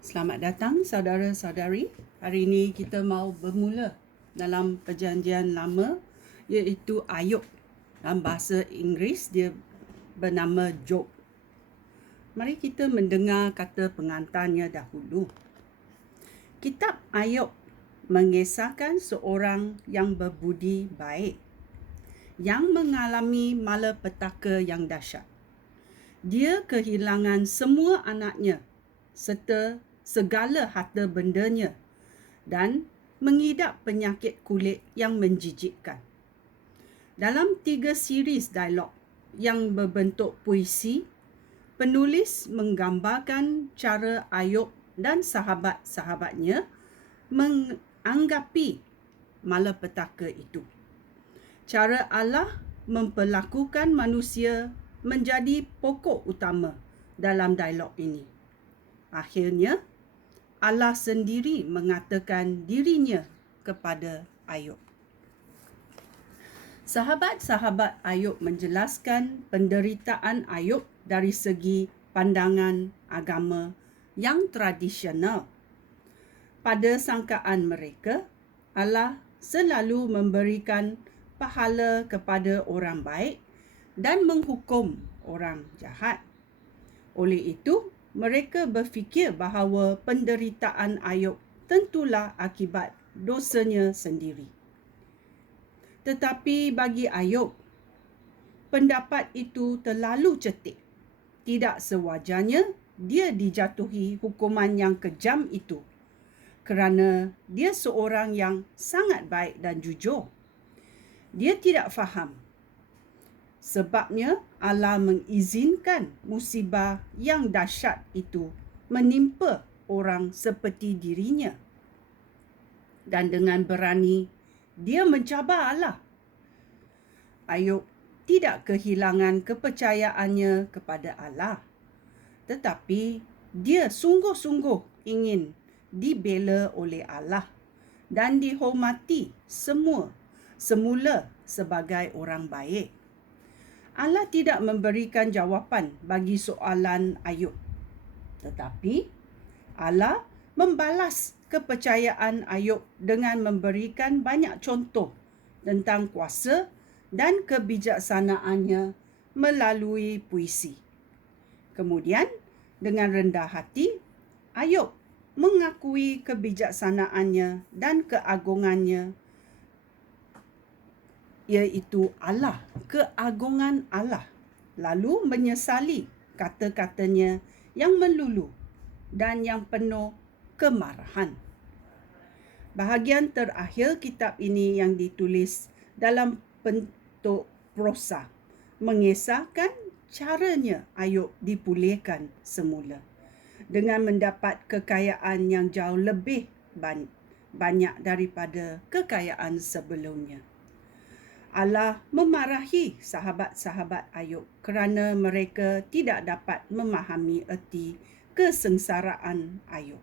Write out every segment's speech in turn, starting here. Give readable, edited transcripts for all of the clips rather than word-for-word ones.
Selamat datang saudara-saudari. Hari ini kita mau bermula dalam perjanjian lama iaitu Ayub. Dalam bahasa Inggeris dia bernama Job. Mari kita mendengar kata pengantarnya dahulu. Kitab Ayub mengisahkan seorang yang berbudi baik yang mengalami malapetaka yang dahsyat. Dia kehilangan semua anaknya serta segala harta bendanya dan mengidap penyakit kulit yang menjijikkan. Dalam 3 series dialog yang berbentuk puisi, penulis menggambarkan cara Ayub dan sahabat-sahabatnya menganggapi malapetaka itu. Cara Allah memperlakukan manusia menjadi pokok utama dalam dialog ini. Akhirnya, Allah sendiri mengatakan dirinya kepada Ayub. Sahabat-sahabat Ayub menjelaskan penderitaan Ayub dari segi pandangan agama yang tradisional. Pada sangkaan mereka, Allah selalu memberikan pahala kepada orang baik dan menghukum orang jahat. Oleh itu, mereka berfikir bahawa penderitaan Ayub tentulah akibat dosanya sendiri. Tetapi bagi Ayub, pendapat itu terlalu cetek. Tidak sewajarnya dia dijatuhi hukuman yang kejam itu kerana dia seorang yang sangat baik dan jujur. Dia tidak faham sebabnya Allah mengizinkan musibah yang dahsyat itu menimpa orang seperti dirinya. Dan dengan berani, dia mencabar Allah. Ayub tidak kehilangan kepercayaannya kepada Allah. Tetapi dia sungguh-sungguh ingin dibela oleh Allah dan dihormati semula sebagai orang baik. Allah tidak memberikan jawapan bagi soalan Ayub. Tetapi Allah membalas kepercayaan Ayub dengan memberikan banyak contoh tentang kuasa dan kebijaksanaannya melalui puisi. Kemudian, dengan rendah hati, Ayub mengakui kebijaksanaannya dan keagungannya, iaitu Allah, keagungan Allah, lalu menyesali kata-katanya yang melulu dan yang penuh kemarahan. Bahagian terakhir kitab ini yang ditulis dalam bentuk prosa mengisahkan caranya Ayub dipulihkan semula dengan mendapat kekayaan yang jauh lebih banyak daripada kekayaan sebelumnya. Allah memarahi sahabat-sahabat Ayub kerana mereka tidak dapat memahami erti kesengsaraan Ayub.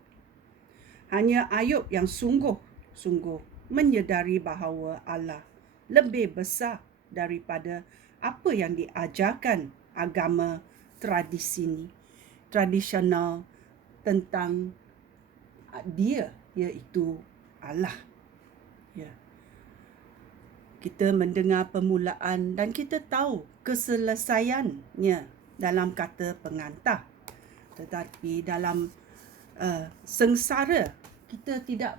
Hanya Ayub yang sungguh-sungguh menyedari bahawa Allah lebih besar daripada apa yang diajarkan agama tradisional tentang dia, iaitu Allah. Ya. Kita mendengar permulaan dan kita tahu keselesaiannya dalam kata pengantar. Tetapi dalam sengsara, kita tidak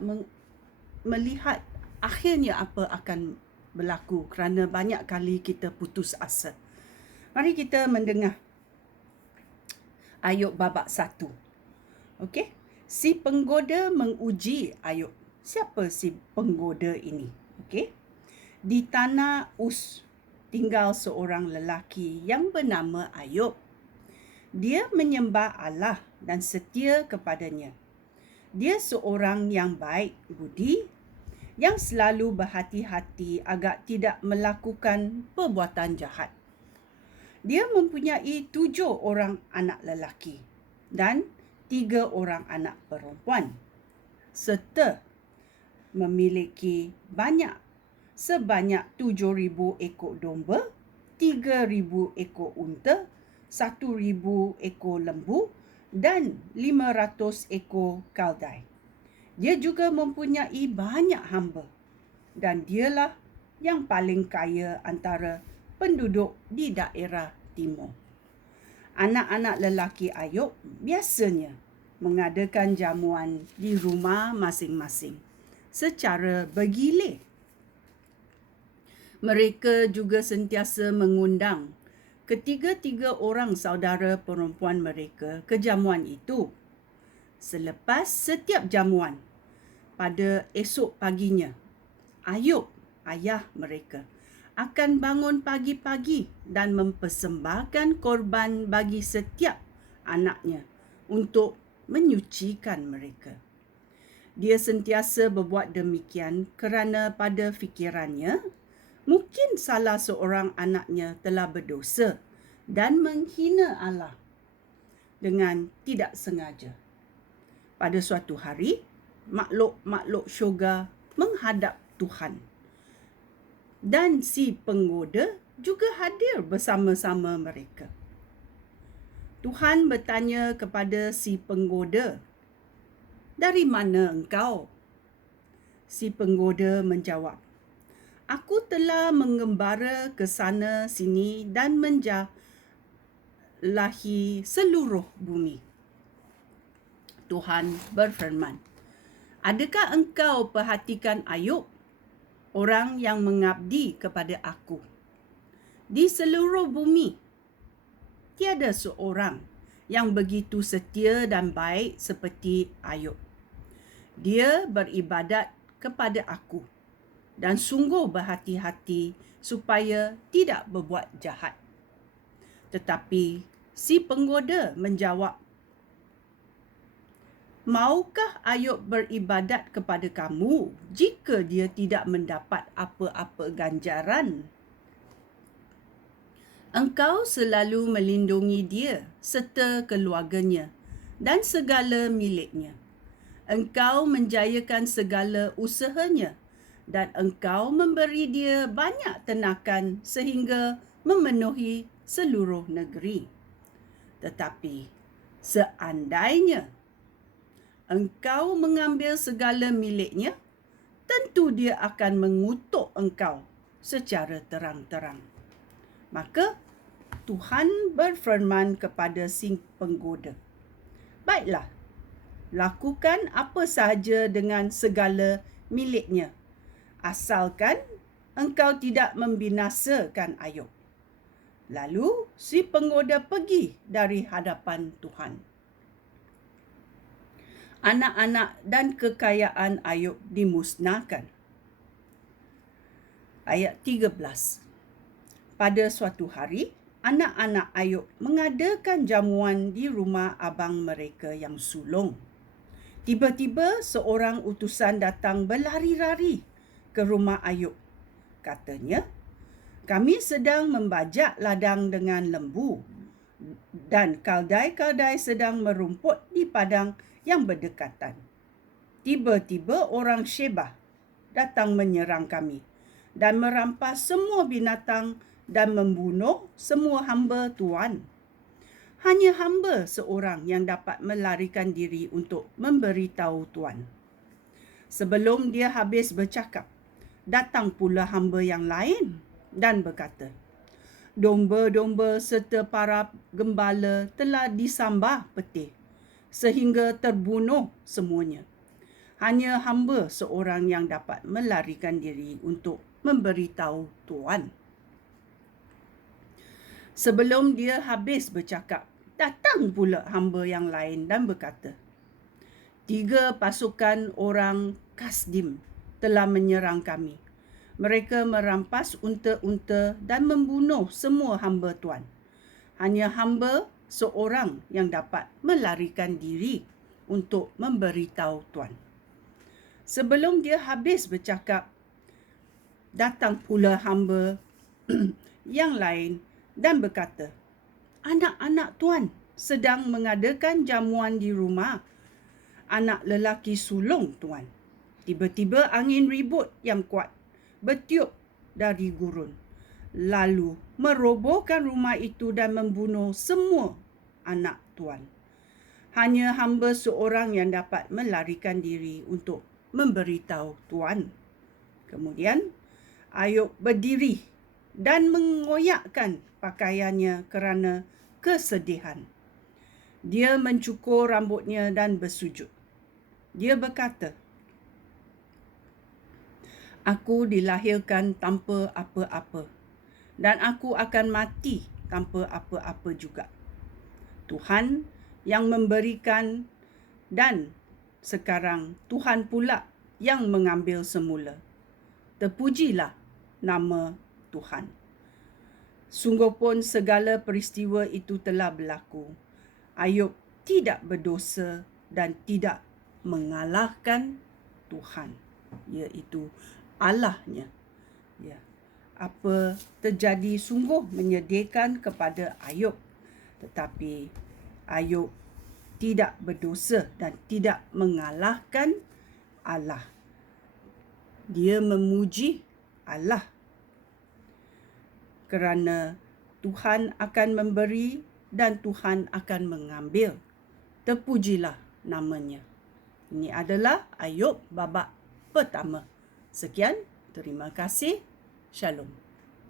melihat akhirnya apa akan berlaku kerana banyak kali kita putus asa. Mari kita mendengar Ayub babak 1. Okey? Si penggoda menguji Ayub. Siapa si penggoda ini? Okey? Di tanah Uz tinggal seorang lelaki yang bernama Ayub. Dia menyembah Allah dan setia kepadanya. Dia seorang yang baik budi, yang selalu berhati-hati agar tidak melakukan perbuatan jahat. Dia mempunyai 7 orang anak lelaki dan 3 orang anak perempuan, serta memiliki sebanyak 7,000 ekor domba, 3,000 ekor unta, 1,000 ekor lembu dan 500 ekor keldai. Dia juga mempunyai banyak hamba dan dialah yang paling kaya antara penduduk di daerah timur. Anak-anak lelaki Ayub biasanya mengadakan jamuan di rumah masing-masing secara bergilir. Mereka juga sentiasa mengundang ketiga-tiga orang saudara perempuan mereka ke jamuan itu. Selepas setiap jamuan, pada esok paginya, Ayub, ayah mereka, akan bangun pagi-pagi dan mempersembahkan korban bagi setiap anaknya untuk menyucikan mereka. Dia sentiasa berbuat demikian kerana pada fikirannya, mungkin salah seorang anaknya telah berdosa dan menghina Allah dengan tidak sengaja. Pada suatu hari, makhluk-makhluk syurga menghadap Tuhan. Dan si penggoda juga hadir bersama-sama mereka. Tuhan bertanya kepada si penggoda, "Dari mana engkau?" Si penggoda menjawab, "Aku telah mengembara ke sana sini dan menjelahi seluruh bumi." Tuhan berfirman, "Adakah engkau perhatikan Ayub, orang yang mengabdi kepada aku? Di seluruh bumi, tiada seorang yang begitu setia dan baik seperti Ayub. Dia beribadat kepada aku dan sungguh berhati-hati supaya tidak berbuat jahat." Tetapi si penggoda menjawab, "Maukah Ayub beribadat kepada kamu jika dia tidak mendapat apa-apa ganjaran? Engkau selalu melindungi dia serta keluarganya dan segala miliknya. Engkau menjayakan segala usahanya dan engkau memberi dia banyak ternakan sehingga memenuhi seluruh negeri. Tetapi seandainya engkau mengambil segala miliknya, tentu dia akan mengutuk engkau secara terang-terang." Maka Tuhan berfirman kepada si penggoda, "Baiklah, lakukan apa sahaja dengan segala miliknya, asalkan engkau tidak membinasakan Ayub." Lalu si penggoda pergi dari hadapan Tuhan. Anak-anak dan kekayaan Ayub dimusnahkan. Ayat 13. Pada suatu hari, anak-anak Ayub mengadakan jamuan di rumah abang mereka yang sulung. Tiba-tiba seorang utusan datang berlari-lari ke rumah Ayub. Katanya, "Kami sedang membajak ladang dengan lembu dan keldai-keldai sedang merumput di padang yang berdekatan. Tiba-tiba orang Sheba datang menyerang kami dan merampas semua binatang dan membunuh semua hamba Tuan. Hanya hamba seorang yang dapat melarikan diri untuk memberitahu Tuan." Sebelum dia habis bercakap, datang pula hamba yang lain dan berkata, "Domba-domba serta para gembala telah disambah petih sehingga terbunuh semuanya. Hanya hamba seorang yang dapat melarikan diri untuk memberitahu Tuan." Sebelum dia habis bercakap, datang pula hamba yang lain dan berkata, 3 pasukan orang Kasdim telah menyerang kami. Mereka merampas unta-unta dan membunuh semua hamba Tuan. Hanya hamba seorang yang dapat melarikan diri untuk memberitahu Tuan." Sebelum dia habis bercakap, datang pula hamba yang lain dan berkata, "Anak-anak Tuan sedang mengadakan jamuan di rumah anak lelaki sulung Tuan. Tiba-tiba angin ribut yang kuat bertiup dari gurun, lalu merobohkan rumah itu dan membunuh semua anak Tuan. Hanya hamba seorang yang dapat melarikan diri untuk memberitahu Tuhan. Kemudian Ayub berdiri dan mengoyakkan pakaiannya kerana kesedihan. Dia mencukur rambutnya dan bersujud. Dia berkata, "Aku dilahirkan tanpa apa-apa, dan aku akan mati tanpa apa-apa juga. Tuhan yang memberikan, dan sekarang Tuhan pula yang mengambil semula. Terpujilah nama Tuhan." Sungguh pun segala peristiwa itu telah berlaku. Ayub tidak berdosa dan tidak mengalahkan Tuhan, iaitu Allahnya. Ya. Apa terjadi sungguh menyedihkan kepada Ayub, tetapi Ayub tidak berdosa dan tidak mengalahkan Allah. Dia memuji Allah kerana Tuhan akan memberi dan Tuhan akan mengambil. Terpujilah namanya. Ini adalah Ayub babak pertama. Sekian, terima kasih. Shalom.